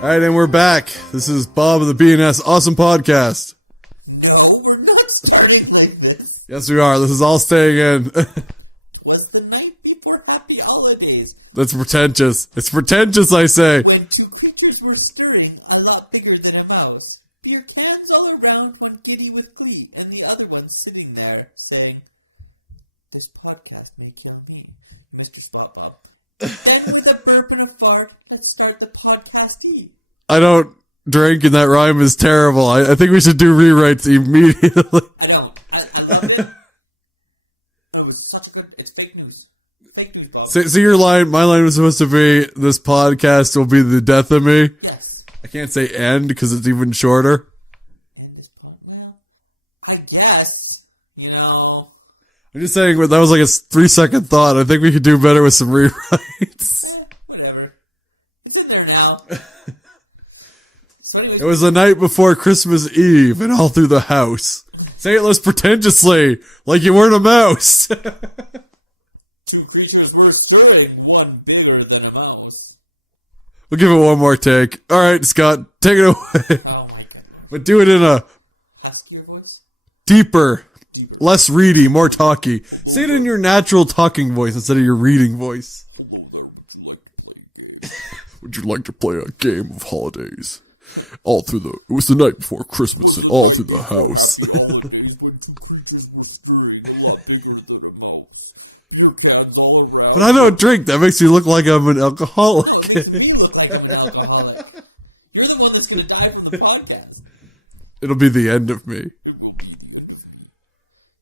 Alright, and we're back. This is Bob of the BNS Awesome Podcast. No, we're not starting like this. Yes, we are. This is all staying in. Was the night before Happy Holidays. That's pretentious. It's pretentious, I say. When two creatures were stirring, a lot bigger than a mouse. Their cans all around, one giddy with glee, and the other one sitting there, saying, "This podcast makes one be. Mr. Spot Up." And with a burp and a fart, let's start the podcast. I don't drink, and that rhyme is terrible. I think we should do rewrites immediately. I don't. I love it. It was such a good... It's fake news. Fake news, bro. So your line, my line was supposed to be, this podcast will be the death of me. Yes. I can't say end, because it's even shorter. End is well, I guess. You know... I'm just saying, that was like a 3-second thought. I think we could do better with some rewrites. Whatever. It's in there now. So It was the night before Christmas Eve, and all through the house. Say it less pretentiously, like you weren't a mouse. two creatures were stirring, one bigger than a mouse. We'll give it one more take. Alright, Scott, take it away. Oh my god. But do it in a Huskier voice? deeper, less reedy, more talky. Say it in your natural talking voice instead of your reading voice. Would you like to play a game of holidays? It was the night before Christmas and all through the house. But I don't drink. That makes me look like I'm an alcoholic. You look like I'm an alcoholic. You're the one that's going to die from the podcast. It'll be the end of me. You're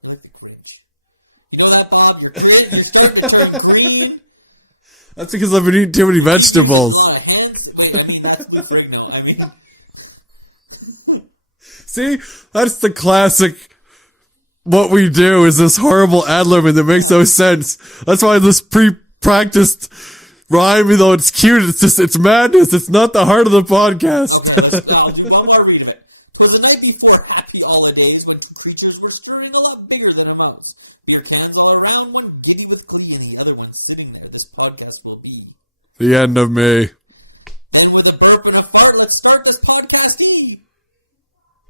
like the Grinch. You know that, Bob? You're Grinch. You're starting to turn green. That's because I've been eating too many vegetables. A lot of hands. Wait, I mean, that's the thing now. I mean... See? That's the classic... What we do is this horrible ad-libbing that makes no sense. That's why this pre-practiced rhyme, even though it's cute, it's madness. It's not the heart of the podcast. Okay, now, do one more read it. It was the night before Happy Holidays when two creatures were stirring a lot bigger than a mouse. Their cans all around, one giddy with glee, and the other one sitting there. This podcast will be The end of me. and with a burp and a fart, let's start this podcast.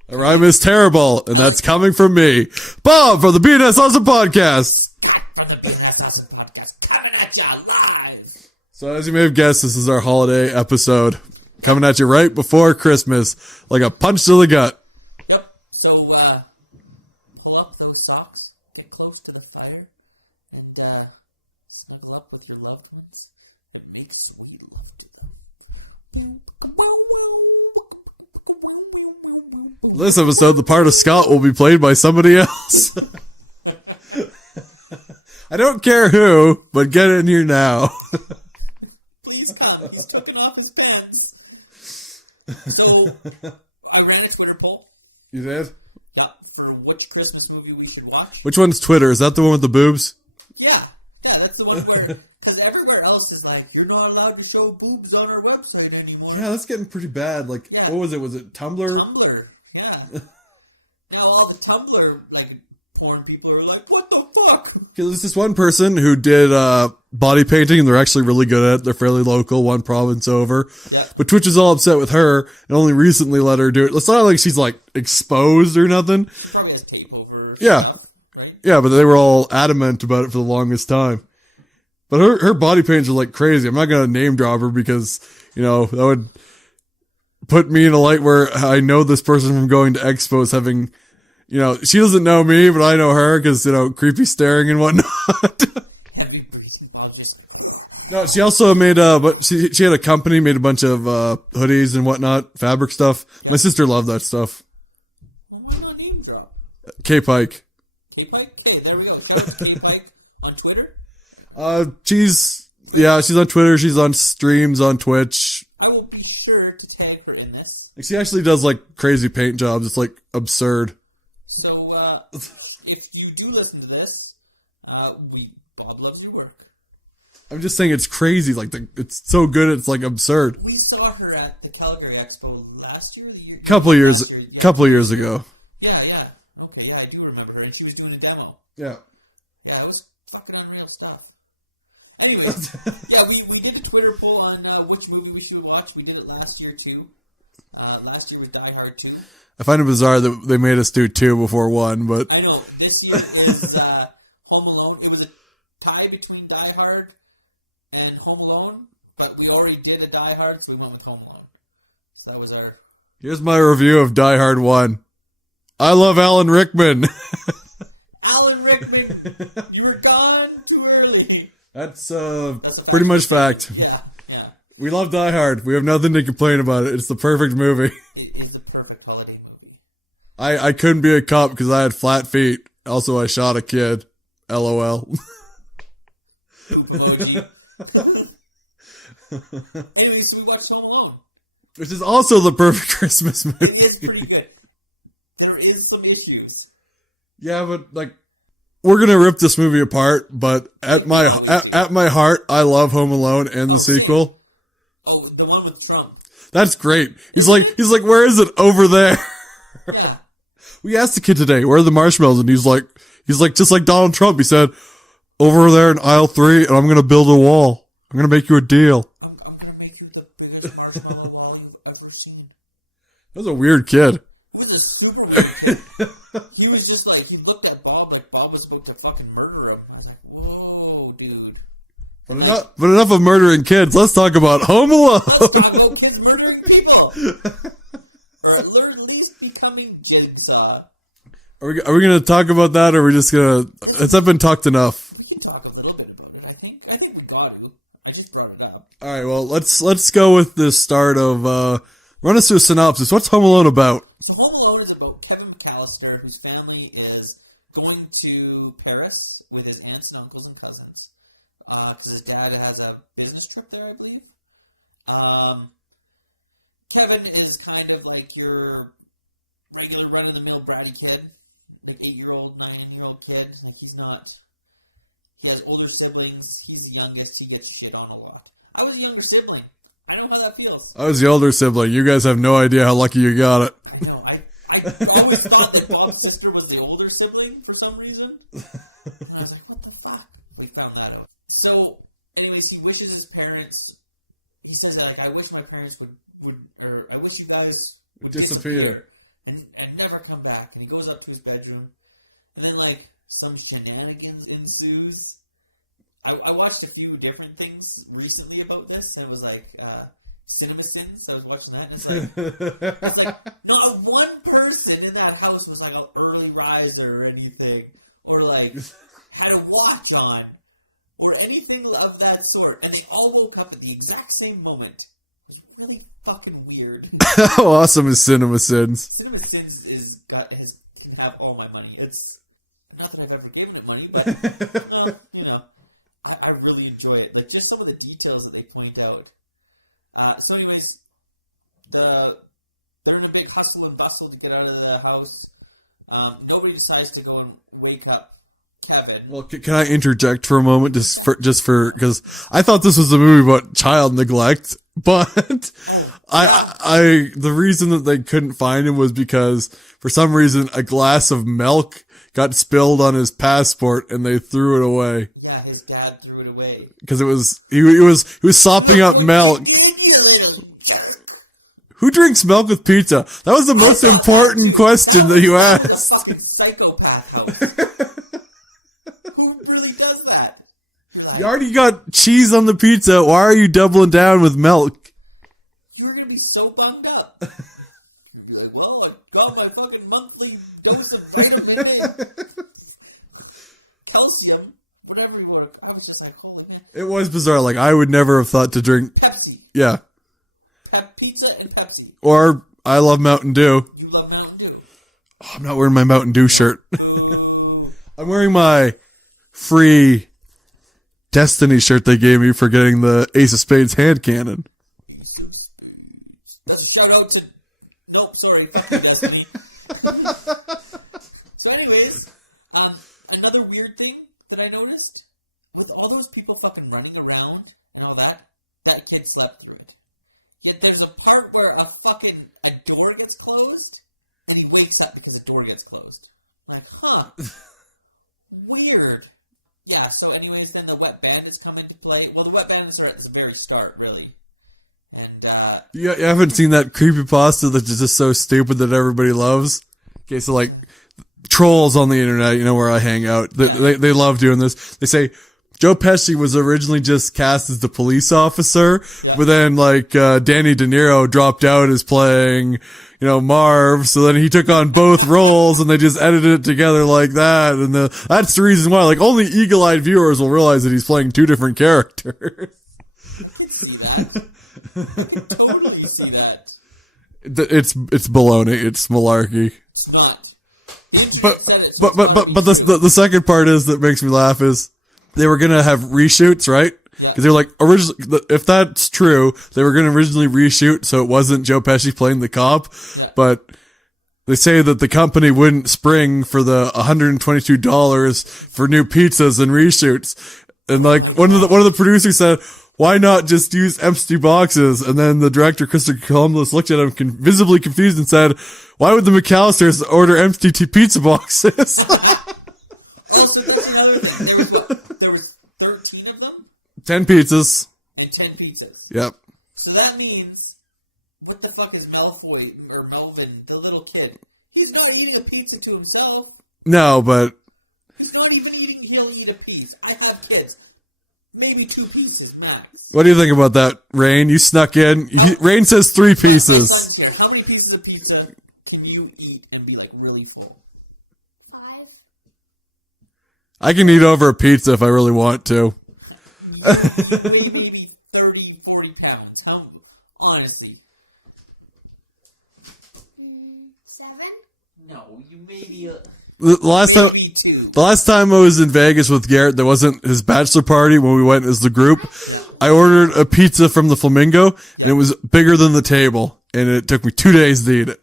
The rhyme is terrible, and that's coming from me. Bob from the BNS Awesome Podcast. From the BNS podcast, coming at you live. So as you may have guessed, this is our holiday episode. Coming at you right before Christmas, like a punch to the gut. Yep. So, pull up those socks, get close to the fire, and snuggle up with your loved ones, and make sweet love to them. This episode, the part of Scott will be played by somebody else. I don't care who, but get in here now. Please come. He's taking off his pants. So, I ran a Twitter poll. You did? Yeah, for which Christmas movie we should watch. Which one's Twitter? Is that the one with the boobs? Yeah, that's the one where, because everywhere else is like, you're not allowed to show boobs on our website anymore. Yeah, that's getting pretty bad. Like, Yeah. what was it? Was it Tumblr? Tumblr, yeah. Now all the Tumblr, like, porn people are like, what the fuck? Because there's this one person who did body painting, and they're actually really good at it. They're fairly local, one province over. Yeah. But Twitch is all upset with her, and only recently let her do it. It's not like she's, like, exposed or nothing. She probably has tape over Yeah. stuff, right? Yeah, but they were all adamant about it for the longest time. But her body paints are, like, crazy. I'm not going to name drop her because, you know, that would put me in a light where I know this person from going to expos having... You know, she doesn't know me, but I know her because, you know, creepy staring and whatnot. Heavy greasy bodies. No, she also made, but she had a company, made a bunch of, hoodies and whatnot, fabric stuff. My sister loved that stuff. Well, why not name drop? K Pike. K-Pike? Okay, there we go. K-Pike on Twitter. She's on Twitter, she's on streams on Twitch. I will be sure to tag her in this. Like, she actually does, like, crazy paint jobs. It's, like, absurd. So, if you do listen to this, Bob loves your work. I'm just saying it's crazy. Like, it's so good, it's, like, absurd. We saw her at the Calgary Expo last year or the year? Couple years ago. Yeah. Okay, yeah, I do remember, right? She was doing a demo. Yeah. Yeah, it was fucking unreal stuff. Anyways, yeah, we did a Twitter poll on which movie we should watch. We did it last year, too. Last year with Die Hard 2. I find it bizarre that they made us do 2 before 1, but... I know. This year is Home Alone. It was a tie between Die Hard and Home Alone, but we already did a Die Hard, so we went with Home Alone. So that was our... Here's my review of Die Hard 1. I love Alan Rickman. Alan Rickman, you were gone too early. That's pretty much fact. Yeah. We love Die Hard. We have nothing to complain about it. It's the perfect movie. It is the perfect holiday movie. I couldn't be a cop because I had flat feet. Also, I shot a kid. LOL. Anyways, we watched Home Alone. Which is also the perfect Christmas movie. It is pretty good. There is some issues. Yeah, but like, we're gonna rip this movie apart. But at my heart, I love Home Alone and the sequel. Oh, the one with Trump. That's great. He's like, where is it? Over there. Yeah. We asked the kid today, where are the marshmallows? And he's like, just like Donald Trump. He said, over there in aisle 3, and I'm going to build a wall. I'm going to make you a deal. I'm going to make you the biggest marshmallow wall you've ever seen. That was a weird kid. He was just super weird. He was just like, he looked at Bob like Bob was about to fucking murder him. I was like, whoa, dude. But enough of murdering kids. Let's talk about Home Alone. Let's talk about kids murdering people. Or at least becoming Jigsaw. Are we going to talk about that, or are we just going to... Has that been talked enough? We can talk a little bit about it. I think we got it. I just brought it up. All right, well, let's go with the start of... run us through a synopsis. What's Home Alone about? So Home Alone is about Kevin McAllister, whose family is going to Paris with his aunts and uncles and cousins. Because his dad has a business trip there, I believe. Kevin is kind of like your regular run-of-the-mill bratty kid. An 8-year-old, 9-year-old kid. Like, he has older siblings. He's the youngest. He gets shit on a lot. I was a younger sibling. I don't know how that feels. I was the older sibling. You guys have no idea how lucky you got it. I know. I always thought that Bob's sister was the older sibling for some reason. I was like, what the fuck? We found that out. So, anyways, he wishes his parents... He says, like, I wish my parents would or I wish you guys would disappear and never come back. And he goes up to his bedroom, and then, like, some shenanigans ensues. I watched a few different things recently about this, and it was like CinemaSins. I was watching that, and it's like not one person in that house was like an early riser or anything, or like had a watch on, or anything of that sort, and they all woke up at the exact same moment. It was really fucking weird. How awesome is CinemaSins? CinemaSins can have all my money. It's nothing I've ever given it money, but you know, I really enjoy it. Like, just some of the details that they point out. So anyways, they're in a big hustle and bustle to get out of the house. Nobody decides to go and wake up Kevin. Well, can I interject for a moment, just for because I thought this was a movie about child neglect, but the reason that they couldn't find him was because for some reason a glass of milk got spilled on his passport and they threw it away. Yeah, his dad threw it away because he was sopping up milk. Who drinks milk with pizza? That was the most important question that you asked. A fucking psychopath. Who really does that? You already got cheese on the pizza. Why are you doubling down with milk? You're going to be so bummed up. You're like, well, I got my fucking monthly dose of vitamin A. Calcium, whatever you want. I was just like, holy man. It was bizarre. Like, I would never have thought to drink... Pepsi. Yeah. Pizza and Pepsi. Or, I love Mountain Dew. You love Mountain Dew. Oh, I'm not wearing my Mountain Dew shirt. I'm wearing my free Destiny shirt they gave me for getting the Ace of Spades hand cannon. Let's shout out to... Nope, sorry. Destiny. So anyways, another weird thing that I noticed, with all those people fucking running around and all that kid slept through it. Yet there's a part where a door gets closed, and he wakes up because the door gets closed. I'm like, huh. Weird. Yeah, so anyways, then the wet bandits come into play. Well, the wet bandits are at the very start, really. And, you haven't seen that creepypasta that's just so stupid that everybody loves? Okay, so like, trolls on the internet, you know, where I hang out, they love doing this. They say, Joe Pesci was originally just cast as the police officer, but then like, Danny De Niro dropped out as playing, you know, Marv, so then he took on both roles and they just edited it together like that, and that's the reason why, like, only eagle-eyed viewers will realize that he's playing two different characters. I can see that. I can totally see that. It's baloney, it's malarkey. It's not. But the second part is that makes me laugh is they were gonna have reshoots, right? Because they're like, originally, if that's true, they were going to originally reshoot, so it wasn't Joe Pesci playing the cop, but they say that the company wouldn't spring for the $122 for new pizzas and reshoots. And like, one of the producers said, why not just use empty boxes? And then the director, Christopher Columbus, looked at him visibly confused and said, why would the McAllisters order empty pizza boxes? Also, there's another thing. There was 13 of them? 10 pizzas. And 10 pizzas. Yep. So that means, what the fuck is Melvin, the little kid? He's not eating a pizza to himself. No, but... He's not even eating, he'll eat a piece. I have kids. Maybe 2 pieces max. What do you think about that, Rain? You snuck in. Rain says 3 pieces. How many pieces of pizza can you eat and be like really full? 5. I can eat over a pizza if I really want to. Maybe 30, 40 pounds. Honestly. 7? No, you maybe... The last time I was in Vegas with Garrett, there wasn't his bachelor party when we went as the group. I ordered a pizza from the Flamingo, and it was bigger than the table, and it took me 2 days to eat it.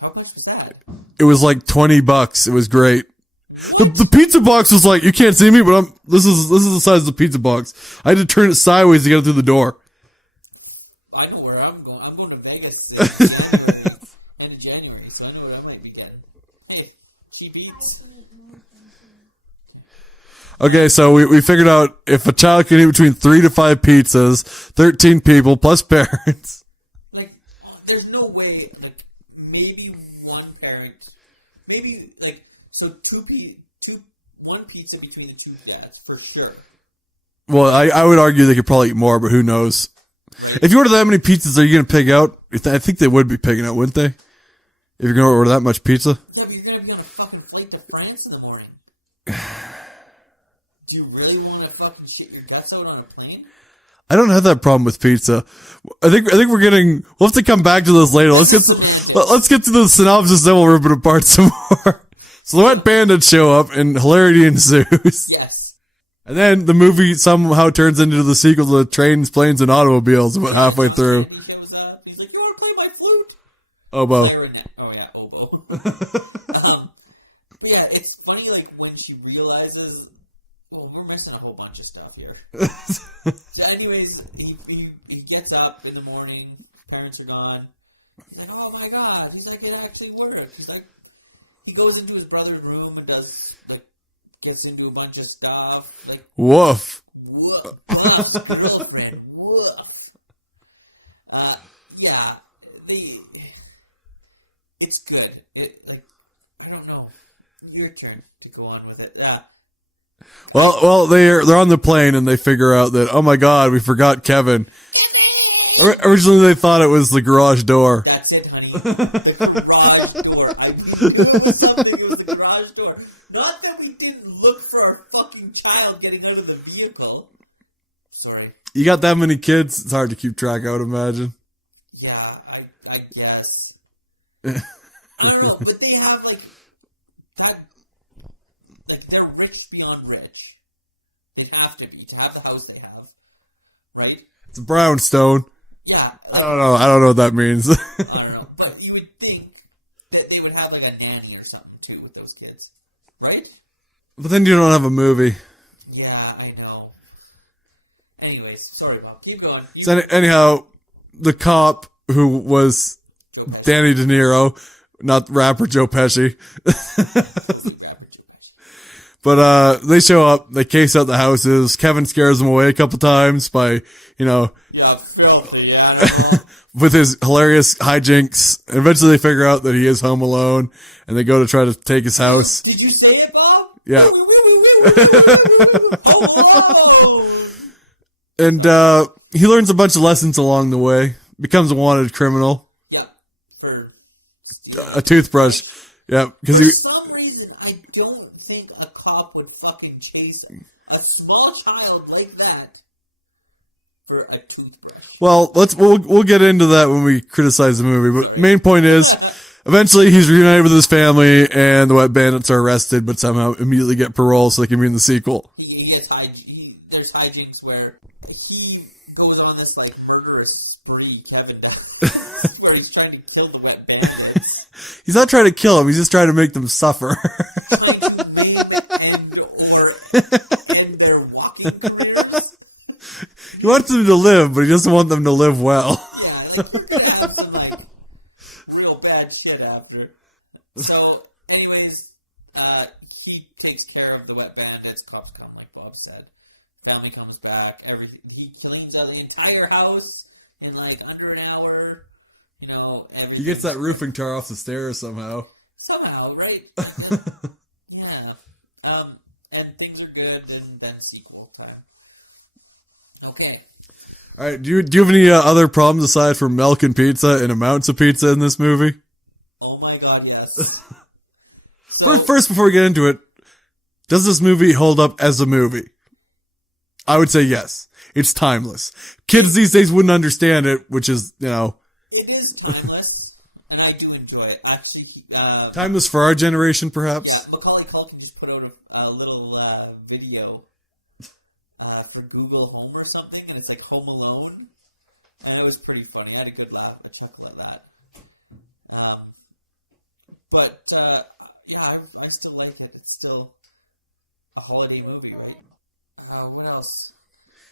How much was that? It was like $20. It was great. The pizza box was like, you can't see me, but this is the size of the pizza box. I had to turn it sideways to get it through the door. I know where I'm going. I'm going to Vegas end of January, so I know where I might be getting. Hey, cheap eats. Okay, so we figured out if a child can eat between 3 to 5 pizzas, 13 people plus parents. Like, there's no way, like, maybe one parent, maybe, like, so one pizza between the 2 cats, for sure. Well, I would argue they could probably eat more, but who knows? Right. If you order that many pizzas, are you going to pig out? I think they would be pigging out, wouldn't they? If you're going to order that much pizza? Yeah, but you're going to be on a fucking flight to France in the morning. Do you really want to fucking shit your guts out on a plane? I don't have that problem with pizza. I think we'll have to come back to this later. Let's get to the synopsis, then we'll rip it apart some more. So the wet bandits show up and hilarity ensues. Yes. And then the movie somehow turns into the sequel to Trains, Planes, and Automobiles about halfway through. He's like, you want to play my flute? Oboe. Oh yeah, oboe. Yeah, it's funny, like, when she realizes, we're missing a whole bunch of stuff here. So anyways, he gets up in the morning, parents are gone. He's like, oh my god, he's like, it actually worked. He's like, he goes into his brother's room and does, like, gets into a bunch of stuff. Like, woof. Woof. Woof. Girlfriend. Woof. Yeah. It's good. I don't know. Your turn to go on with it. Yeah. Well, they're on the plane and they figure out that, oh my god, we forgot Kevin. Originally they thought it was the garage door. That's it, honey. The garage door. I knew something. It was the garage door. Not that we didn't look for our fucking child getting out of the vehicle. Sorry. You got that many kids? It's hard to keep track, I would imagine. Yeah, I guess. I don't know, but they have, like, that, like, they're rich beyond rich. They have to be, to have the house they have. Right? It's a brownstone. Yeah. I don't know what that means. I don't know, but you would think that they would have, like, a nanny or something, too, with those kids. Right? But then you don't have a movie. Yeah, I know. Anyways, sorry, Mom. Keep going. So anyhow, the cop who was Danny De Niro, not rapper Joe Pesci. But they show up, they case out the houses. Kevin scares them away a couple times by, Yeah, filthy, yeah. with his hilarious hijinks. And eventually they figure out that he is home alone, and they go to try to take his house. Did you say it, Bob? Yeah. Oh, And he learns a bunch of lessons along the way. Becomes a wanted criminal. yeah, for A toothbrush. Yeah, because For he. some reason, I don't think a cop would fucking chase a small child like that for a toothbrush. Well, we'll get into that when we criticize the movie. But main point is, eventually he's reunited with his family, and the Wet Bandits are arrested, but somehow immediately get parole so they can be in the sequel. There's hijinks where he goes on this like murderous spree, Kevin, where he's trying to kill the Wet Bandits. He's not trying to kill them; he's just trying to make them suffer. Trying to maybe end their walking careers. He wants them to live, but he doesn't want them to live well. Yeah, it has some like real bad shit after. So, anyways, he takes care of the Wet Bandits. Cops come, like Bob said. Family comes back. Everything. He cleans out the entire house in like under an hour. You know, He gets that roofing tar off the stairs somehow. somehow, right? Yeah. And things are good. Then sequel time. Okay. All right. Do you have any other problems aside from milk and pizza and amounts of pizza in this movie? Oh my God, yes. So, First, before we get into it, does this movie hold up as a movie? I would say yes. It's timeless. Kids these days wouldn't understand it, which is, it is timeless, and I do enjoy it. Actually, timeless for our generation, perhaps. yeah, Macaulay Culkin just put out a little video for Google Home or something, and it's like Home Alone, and it was pretty funny. I had a good laugh, a chuckle at that. But I still like it. It's still a holiday movie, right? What else?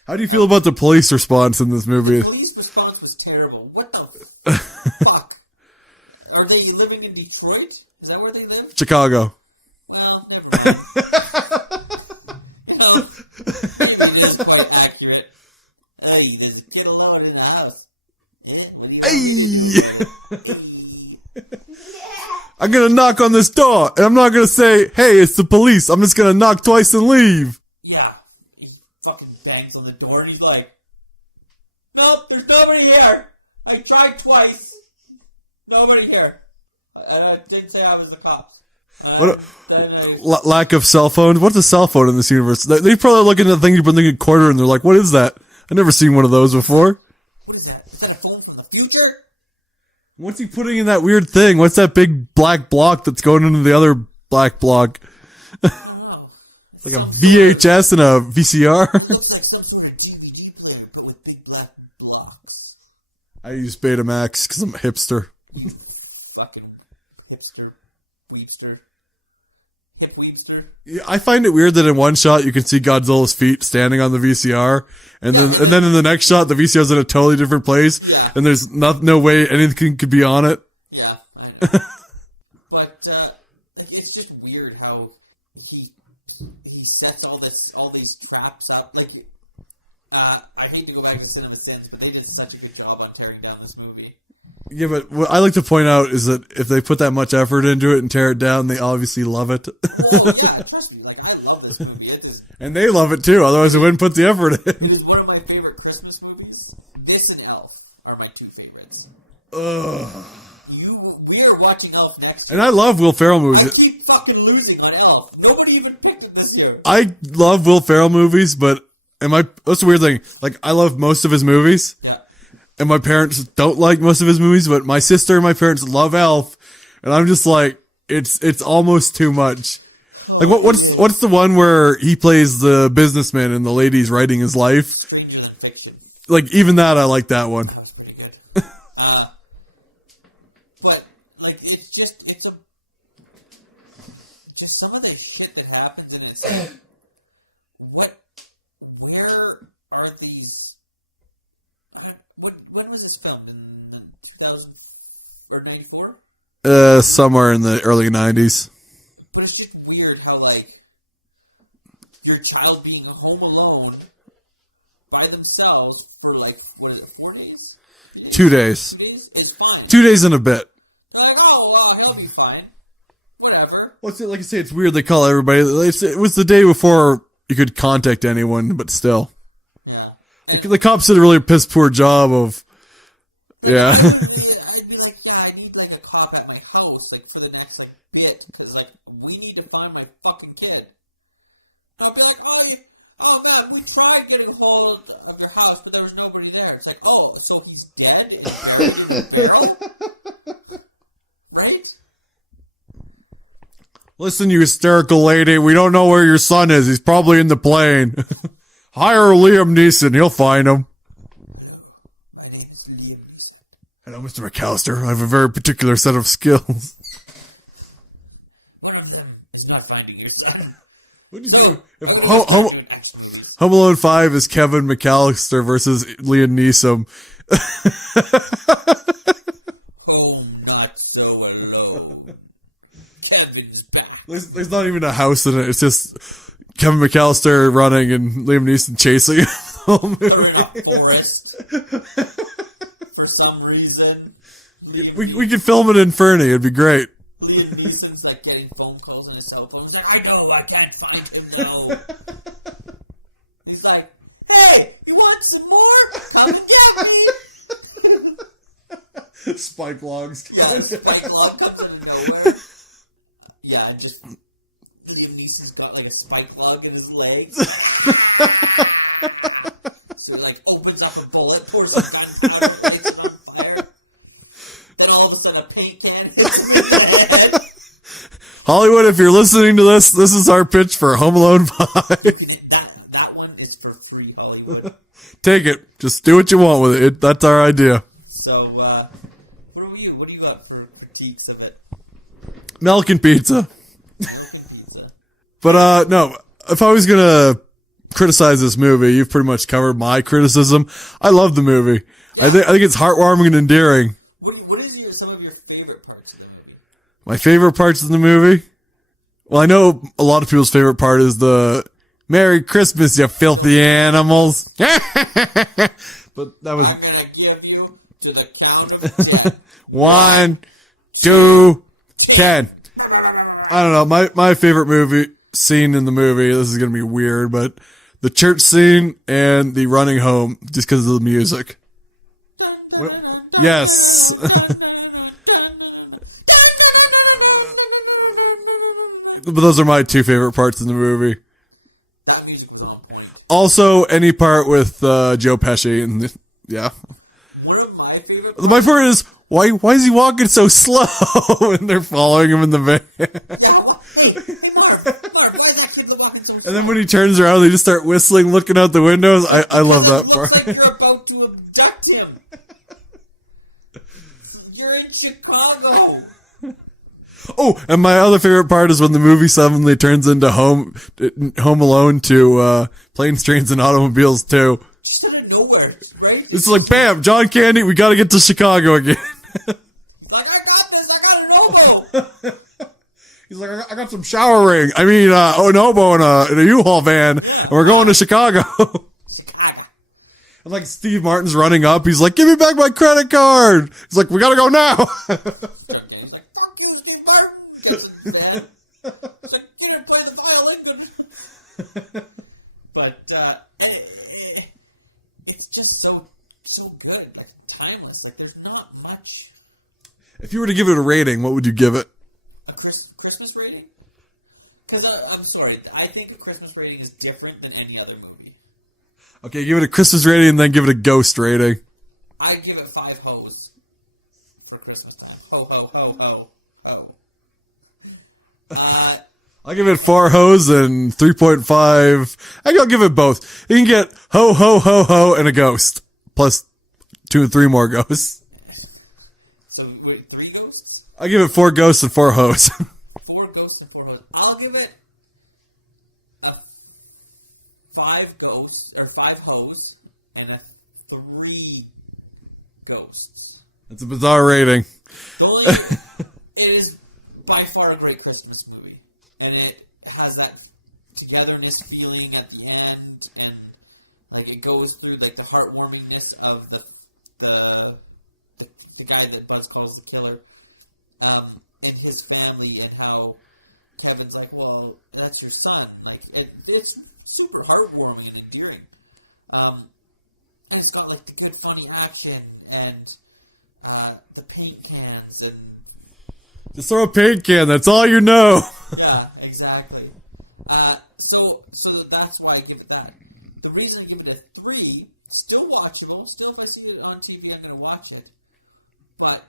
How do you feel about the police response in this movie? Police response was terrible. What the fuck? Are they living in Detroit? Is that where they live? Chicago. Well, never mind. Maybe it is quite accurate. Hey, there's a kid alone in the house. Hey! I'm gonna knock on this door, and I'm not gonna say, hey, it's the police. I'm just gonna knock twice and leave. Yeah. He fucking bangs on the door, and he's like, nope, there's nobody here. I tried twice. Nobody here. And I didn't say I was a cop. Lack of cell phones? What's a cell phone in this universe? They probably look into the thing you've been thinking quarter, and they're like, what is that? I've never seen one of those before. What is that? Is that a phone from the future? What's he putting in that weird thing? What's that big black block that's going into the other black block? I don't know. It's like a VHS and a VCR. It looks like some sort of DVD player, but with big black blocks. I use Betamax because I'm a hipster. Fucking hipster, weebster, hip weebster. Yeah, I find it weird that in one shot you can see Godzilla's feet standing on the VCR, and then in the next shot the VCR's in a totally different place, and there's no way anything could be on it. Yeah, I know. But it's just weird how he sets all these traps up. Like, I hate to go back to Cinema Sins, but they did such a good job on tearing down this movie. Yeah, but what I like to point out is that if they put that much effort into it and tear it down, they obviously love it. Oh yeah, trust me, like I love this movie. And they love it too, otherwise they wouldn't put the effort in. It is one of my favorite Christmas movies. This and Elf are my two favorites. Ugh. We are watching Elf next year. And I love Will Ferrell movies. I keep fucking losing on Elf. Nobody even picked it this year. I love Will Ferrell movies, but that's the weird thing. Like, I love most of his movies. Yeah. And my parents don't like most of his movies, but my sister and my parents love Elf. And I'm just like, it's almost too much. Like, what's the one where he plays the businessman and the lady's writing his life? Stranger Than Fiction. Like, even that, I like that one. That was pretty good. But, like, it's just some of the shit that happens, and it's like, where are these? When was this filmed? In 2004? Somewhere in the early 90s. But it's just weird how, like, your child being home alone by themselves for like, what is it, 4 days? 2 days. 2 days? It's fine. 2 days and a bit. Like, oh, well, he'll be fine. Whatever. Well, like I say, it's weird they call everybody. It was the day before you could contact anyone, but still. Yeah. The cops did a really piss poor job of, yeah. I'd be like, yeah, I need like a cop at my house, like for the next like bit, because like we need to find my fucking kid. And I'll be like, oh man, we tried getting hold of your house, but there was nobody there. It's like, oh, so he's dead in a barrel, right? Listen, you hysterical lady, we don't know where your son is. He's probably in the plane. Hire Liam Neeson, he'll find him. My name's Liam Neeson. Hello, Mr. McAllister. I have a very particular set of skills. One of them is not finding your son. What do you do? If Home Alone 5 is Kevin McAllister versus Liam Neeson. Oh, not so low. Kevin is back. There's not even a house in it. It's just Kevin McAllister running and Liam Neeson chasing him. They're in a forest. For some reason. We could film it in Fernie. It'd be great. Liam Neeson's like getting phone calls on his cell phone. He's like, I know, I can't find him now. He's like, hey, you want some more? Come and get me. Spike logs. Yeah, Spike Log comes out of nowhere. Yeah, just Liam Neeson's got like a spike log in his legs. So he like opens up a bullet, pours some gunpowder, lights it on fire. And all of a sudden a paint can hits him in the head. Hollywood, if you're listening to this is our pitch for Home Alone 5. That one is for free, Hollywood. Take it. Just do what you want with it. That's our idea. So, what do you got for critiques of it? Milk and pizza. American pizza. But, no, if I was gonna criticize this movie, you've pretty much covered my criticism. I love the movie. Yeah. I think it's heartwarming and endearing. What is some of your favorite parts of the movie? My favorite parts of the movie? Well, I know a lot of people's favorite part is the Merry Christmas, you filthy animals. But that was... I'm gonna give you to the count of 10. 1, 2, 10. I don't know. My favorite movie scene in the movie, this is going to be weird, but the church scene and the running home just because of the music. Yes. But those are my two favorite parts in the movie. That music was on point. Also, any part with Joe Pesci and yeah. One of my favorite My part is why is he walking so slow? And they're following him in the van. Mark, why is that kid walking so And then when he turns around, they just start whistling, looking out the windows. I love that part. Looks like you're about to abduct him. You're in Chicago. Oh, and my other favorite part is when the movie suddenly turns into Home Alone to Planes, Trains, and Automobiles 2. Just out of nowhere, right? It's like, bam, John Candy, we gotta get to Chicago again. Like, I got this, I got an oboe. He's like, I got some showering. I mean, an oboe in a U-Haul van, and we're going to Chicago. And like Steve Martin's running up, he's like, give me back my credit card. He's like, we gotta go now. He's like, fuck you, Steve Martin. It's like, you didn't play the violin good. But, it's just so good, like, timeless. Like, there's not much. If you were to give it a rating, what would you give it? A Christmas rating? Because, I'm sorry, I think a Christmas rating is different than any other movie. Okay, give it a Christmas rating and then give it a ghost rating. I give it 5 hoes for Christmas time. Ho, ho, ho, ho, ho. I'll give it 4 hoes and 3.5. I'll give it both. You can get ho, ho, ho, ho, and a ghost. Plus 2 or 3 more ghosts. So, wait, 3 ghosts? I'll give it 4 ghosts and 4 hoes. 4 ghosts and 4 hoes. I'll give it a 5 ghosts, or 5 hoes, and a 3 ghosts. That's a bizarre rating. It is by far a great Christmas movie. And it has that togetherness feeling at the end, and like it goes through like the heartwarmingness of the guy that Buzz calls the killer, and his family, and how Kevin's like, well, that's your son. Like it's super heartwarming and endearing. It's got like the good funny action and the paint cans and just throw a paint can. That's all you know. yeah, exactly. So that's why I give it that. The reason I give it a 3, still watchable. Still, if I see it on TV, I'm going to watch it. But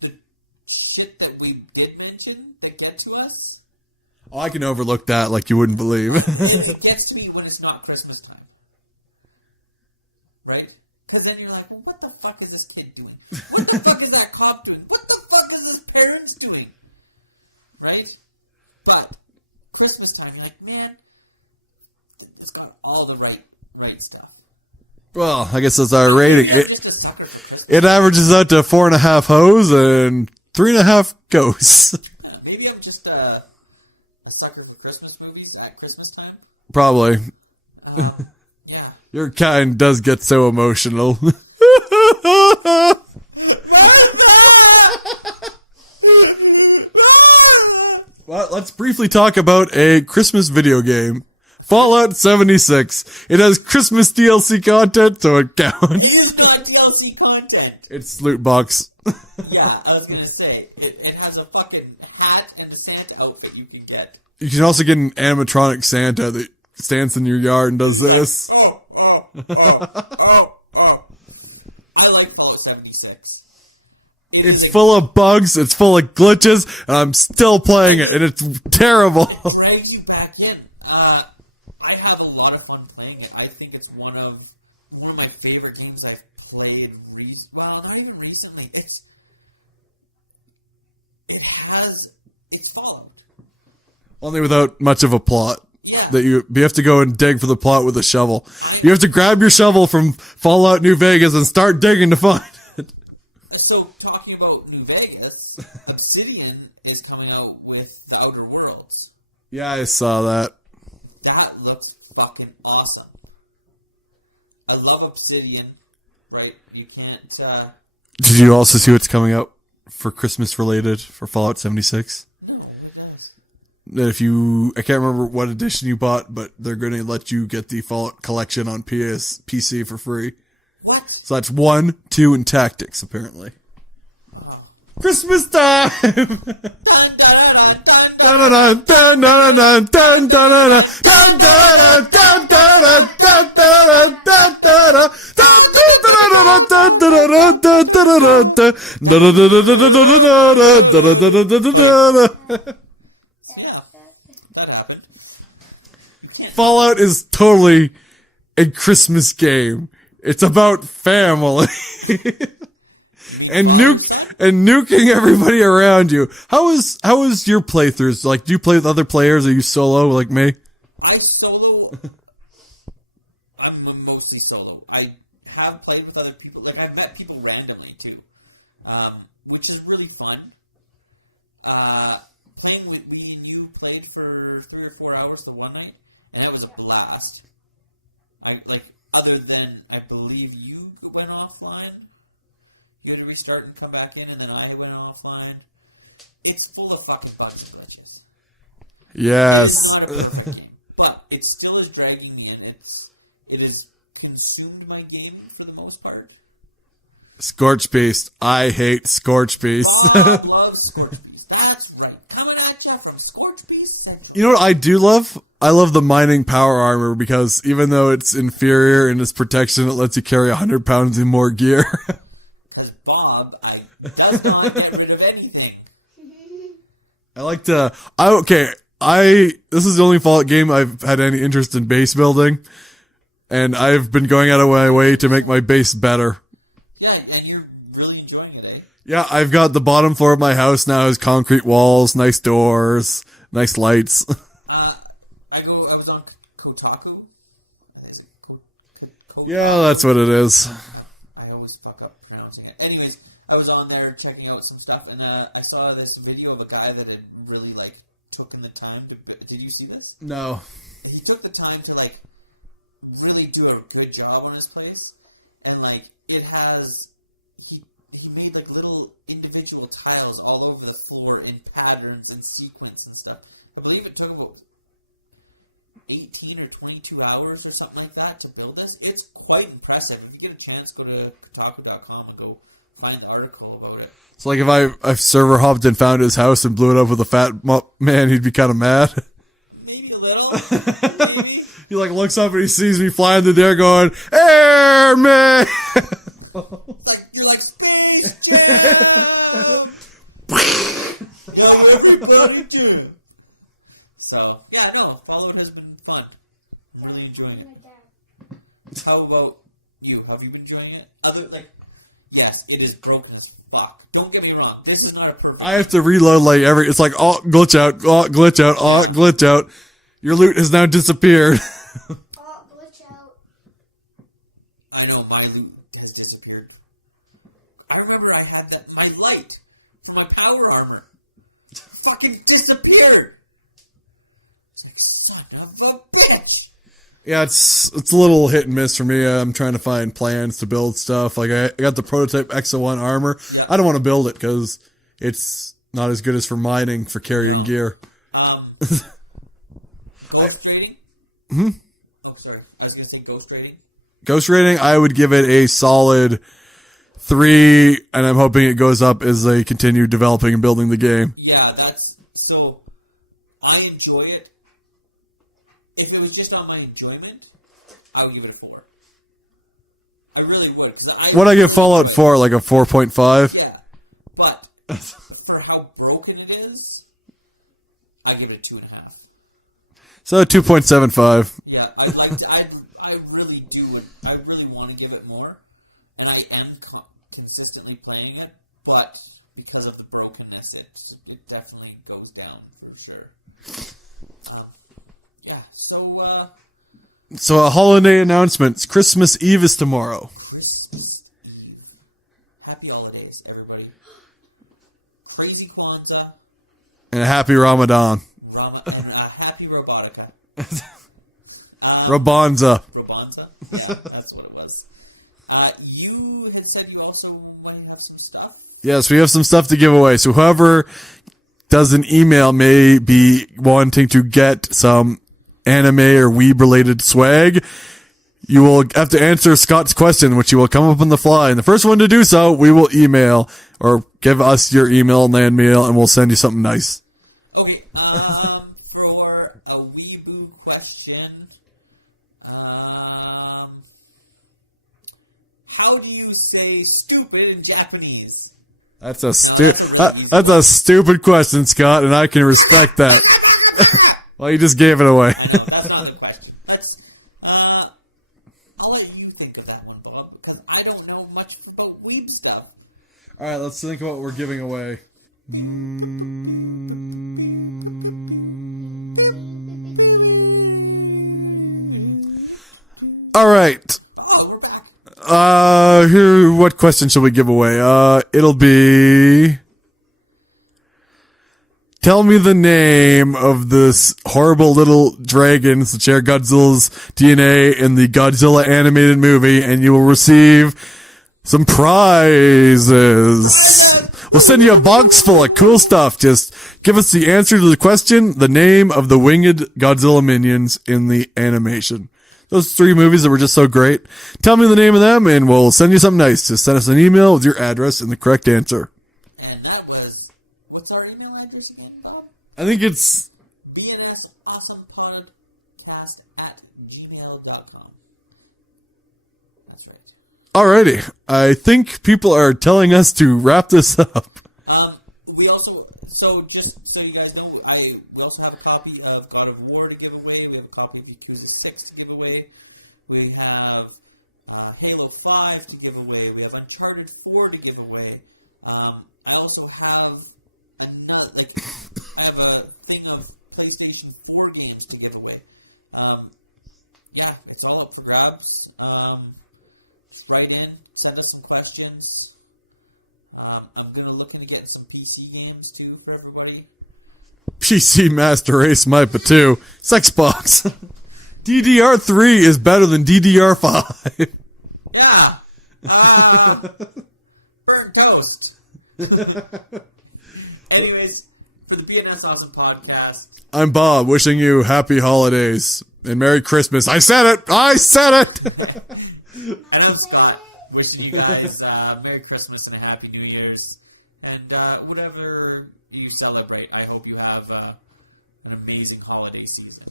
the shit that we did mention that gets to us. Oh, I can overlook that like you wouldn't believe. It gets to me when it's not Christmas time. Right? Because then you're like, well, what the fuck is this kid doing? What the fuck is that cop doing? What the fuck is his parents doing? Right? But Christmas time, you're like, man, it's got all the right stuff. Well, I guess that's our rating. Yeah, just a sucker for Christmas. It averages out to 4.5 hoes and 3.5 ghosts. Maybe I'm just a sucker for Christmas movies at Christmas time. Probably. Yeah. Your kind does get so emotional. Well, let's briefly talk about a Christmas video game. Fallout 76. It has Christmas DLC content, so it counts. It's got DLC content. It's loot box. Yeah, I was going to say, it has a fucking hat and a Santa outfit you can get. You can also get an animatronic Santa that stands in your yard and does this. I like Fallout 76. It's full of bugs, it's full of glitches, and I'm still playing it, and it's terrible. It drags you back in. I have a lot of fun playing it. I think it's one of my favorite games I've played. Well, not even recently. It's Fallout. Only without much of a plot. Yeah. That you have to go and dig for the plot with a shovel. You have to grab your shovel from Fallout New Vegas and start digging to find it. So, talking about New Vegas, Obsidian is coming out with The Outer Worlds. Yeah, I saw that. That looks fucking awesome. I love Obsidian, right? You can't, Did you also see what's coming out for Christmas related for Fallout 76? No, it does. That if you, I can't remember what edition you bought, but they're going to let you get the Fallout collection on PC for free. What? So that's 1, 2, and Tactics, apparently. Christmas time! Fallout is totally a Christmas game. It's about family. And nuking everybody around you. How is your playthroughs? Like, do you play with other players? Are you solo like me? I solo. I'm mostly solo. I have played with other people. Like, I've met people randomly too, which is really fun. Playing with me and you played for 3 or 4 hours for one night, and it was a blast. Other than I believe you went offline. You had to restart and come back in, and then I went offline. It's full of fucking bugs and glitches. Yes. It's not a perfect game, but it still is dragging me in. It has consumed my game for the most part. Scorch Beast. I hate Scorch Beast. I love Scorch Beast. That's right. Coming at you from Scorch Beast Central. You know what I do love? I love the mining power armor because even though it's inferior in its protection, it lets you carry 100 pounds and more gear. Because Bob, does not get rid of anything. I like to, this is the only Fallout game I've had any interest in base building, and I've been going out of my way to make my base better. Yeah, and you're really enjoying it, eh? Yeah, I've got the bottom floor of my house now has concrete walls, nice doors, nice lights. I was on Kotaku. Is it Yeah, that's what it is. I always fuck up pronouncing it. Anyways, I was on there checking out some stuff, and I saw this video of a guy that had really, taken the time to... Did you see this? No. He took the time to, like, really do a good job on his place. And, like, it has... He made, like, little individual tiles all over the floor in patterns and sequence and stuff. I believe it took about 18 or 22 hours or something like that to build this. It's quite impressive. If you get a chance, go to Kotaku.com and go find the article about it. It's like if I server hopped and found his house and blew it up with a fat man, he'd be kind of mad. Maybe a little. Maybe. He like looks up and he sees me flying through there going, "Airman!" You're like, Space Jam! Yo, everybody jam! So, yeah, no, Follower has been fun. I'm really enjoying it. How about you? Have you been enjoying it? Yes, it is broken as fuck. Don't get me wrong. This is not a perfect... I have to reload like it's like, oh, glitch out, oh, glitch out, oh, glitch out. Your loot has now disappeared. Oh, glitch out. I know, my loot has disappeared. I remember I had my light for my power armor. Fucking disappeared! It's like, son of a bitch! Yeah, it's a little hit and miss for me. I'm trying to find plans to build stuff. Like I got the prototype XO1 armor. Yep. I don't want to build it because it's not as good as for mining for carrying gear. Ghost trading? Hmm? Oh, sorry. I was going to say ghost trading. Ghost rating, I would give it a solid 3, and I'm hoping it goes up as they continue developing and building the game. Yeah, so I enjoy it. If it was just on my enjoyment, I would give it a 4. I really would. What I give Fallout 4, like a 4.5? Yeah. But for how broken it is, I give it 2.5. So 2.75. Yeah, I really do. I really want to give it more, and I am consistently playing it. But because of the brokenness, it definitely goes down for sure. Yeah. So a holiday announcement. Christmas Eve is tomorrow. Christmas Eve. Happy holidays, everybody. Crazy Kwanzaa. And a happy Ramadan. Happy Robotica. Rabanza. Rabanza? Yeah, that's what it was. You had said you also might have some stuff? Yes, we have some stuff to give away. So whoever does an email may be wanting to get some anime or weeb related swag. You will have to answer Scott's question, which you will come up on the fly. And the first one to do so, we will email or give us your email and land mail, and we'll send you something nice. Okay, for a weeboo question, how do you say stupid in Japanese? That's a stupid question, Scott, and I can respect that. Well, you just gave it away. No, that's not the question. I'll let you think of that one, Bob, because I don't know much about weeb stuff. All right, let's think about what we're giving away. All right. Oh, we're back. Here, what question shall we give away? It'll be... Tell me the name of this horrible little dragons that share Godzilla's DNA in the Godzilla animated movie, and you will receive some prizes. We'll send you a box full of cool stuff. Just give us the answer to the question, the name of the winged Godzilla minions in the animation. Those 3 movies that were just so great. Tell me the name of them, and we'll send you something nice. Just send us an email with your address and the correct answer. And that was, what's our email address again, Bob? I think it's bnsawesomepodcast@gmail.com. That's right. alrighty. I think people are telling us to wrap this up. We also, so just so you guys know, we also have a copy of God of War to give away. We have a copy of Yakuza 6 to give away. We have Halo 5 to give away. We have Uncharted 4 to give away. I also have I have a thing of PlayStation 4 games to give away. Yeah, it's all up for grabs. Write in, send us some questions. I'm going to look into getting some PC games too for everybody. PC Master Race Mipa 2, Sexbox. DDR3 is better than DDR5. Yeah. Burnt toast. Anyways, for the BNS Awesome podcast, I'm Bob, wishing you happy holidays and Merry Christmas. I said it! I said it! and I'm Scott, wishing you guys Merry Christmas and a Happy New Year's. And whatever you celebrate, I hope you have an amazing holiday season.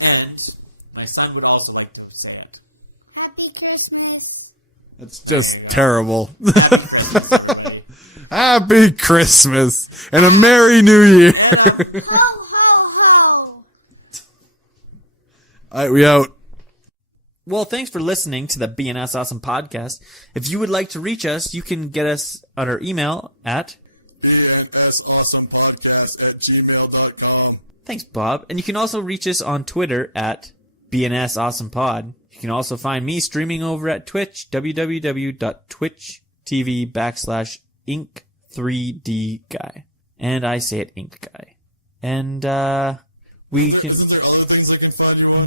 And my son would also like to say it. Happy Christmas. That's just terrible. Happy Christmas, everybody. Happy Christmas and a Merry New Year. Ho, ho, ho. Alright, we out. Well, thanks for listening to the BNS Awesome podcast. If you would like to reach us, you can get us on our email at bnsawesomepodcast@gmail.com. Thanks, Bob. And you can also reach us on Twitter at BNS Awesome Pod. You can also find me streaming over at Twitch, www.twitch.tv/Ink3D Guy. And I say it Ink Guy. And, we can...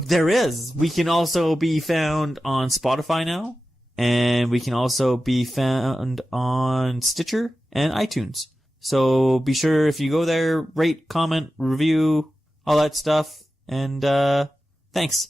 There is. We can also be found on Spotify now. And we can also be found on Stitcher and iTunes. So be sure if you go there, rate, comment, review, all that stuff. And, thanks.